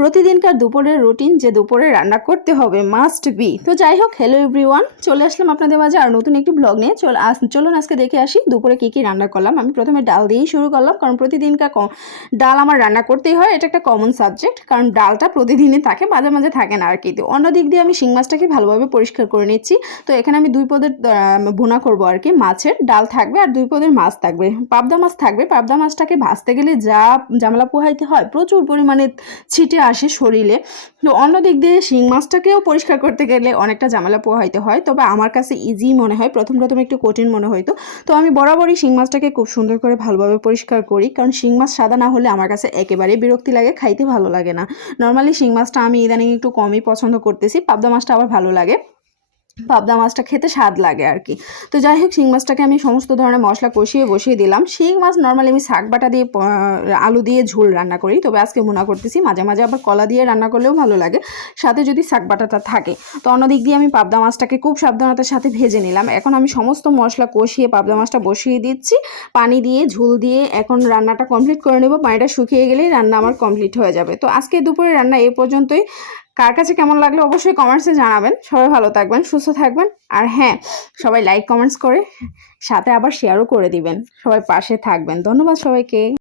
প্রতিদিনকার দুপুরের রুটিন যে দুপুরে রান্না করতে হবে মাস্ট বি। তো যাই হোক, হ্যালো এভরিওয়ান, চলে আসলাম আপনাদের মাঝে আর নতুন একটি ব্লগ নিয়ে। চলুন আজকে দেখে আসি দুপুরে কী কী রান্না করলাম। আমি প্রথমে ডাল দিয়েই শুরু করলাম, কারণ প্রতিদিনকার ডাল আমার রান্না করতেই হয়, এটা একটা কমন সাবজেক্ট, কারণ ডালটা প্রতিদিনই থাকে, মাঝে মাঝে থাকে না আর কি। তো অন্য দিক দিয়ে আমি শিং মাছটাকে ভালোভাবে পরিষ্কার করে নিচ্ছি। তো এখানে আমি 2 পদের ভুনা করবো আর কি। মাছের ডাল থাকবে আর 2 পদের মাছ থাকবে, পাবদা মাছ থাকবে। পাবদা মাছটাকে ভাজতে গেলে যা ঝামেলা পোহাইতে হয়, প্রচুর পরিমাণে ছিটে আসে শরীরে। তো অন্য দিক দিয়ে শিং মাছটাকেও পরিষ্কার করতে গেলে অনেকটা ঝামেলা পোহাইতে হয়, তবে আমার কাছে ইজি মনে হয়, প্রথম একটু কঠিন মনে হইতো। তো আমি বরাবরই শিং মাছটাকে খুব সুন্দর করে ভালোভাবে পরিষ্কার করি, কারণ শিং মাছ সাদা না হলে আমার কাছে একেবারেই বিরক্তি লাগে, খাইতে ভালো লাগে না। নর্মালি শিং মাছটা আমি ইদানিং একটু কমই পছন্দ করতেছি, পাবদা মাছটা আবার ভালো লাগে, পাবদা মাছটা খেতে স্বাদ লাগে আর কি। তো যাই হোক, শিং মাছটাকে আমি সমস্ত ধরনের মশলা বসিয়ে দিলাম। শিং মাছ নর্মালি আমি শাক বাটা দিয়ে আলু দিয়ে ঝোল রান্না করি, তবে আজকে ভুনা করতেছি। মাঝে মাঝে আবার কলা দিয়ে রান্না করলেও ভালো লাগে, সাথে যদি শাক বাটাটা থাকে। তো অন্যদিক দিয়ে আমি পাবদা মাছটাকে খুব সাবধানতার সাথে ভেজে নিলাম। এখন আমি সমস্ত মশলা কষিয়ে পাবদা মাছটা বসিয়ে দিচ্ছি, পানি দিয়ে ঝোল দিয়ে এখন রান্নাটা কমপ্লিট করে নেব। পানিটা শুকিয়ে গেলেই রান্না আমার কমপ্লিট হয়ে যাবে। তো আজকে দুপুরে রান্না এই পর্যন্তই। কার কাছে কেমন লাগলো অবশ্যই কমেন্টসে জানাবেন। সবাই ভালো থাকবেন, সুস্থ থাকবেন, আর হ্যাঁ, সবাই লাইক কমেন্টস করে সাথে আবার শেয়ারও করে দিবেন। সবাই পাশে থাকবেন। ধন্যবাদ সবাইকে।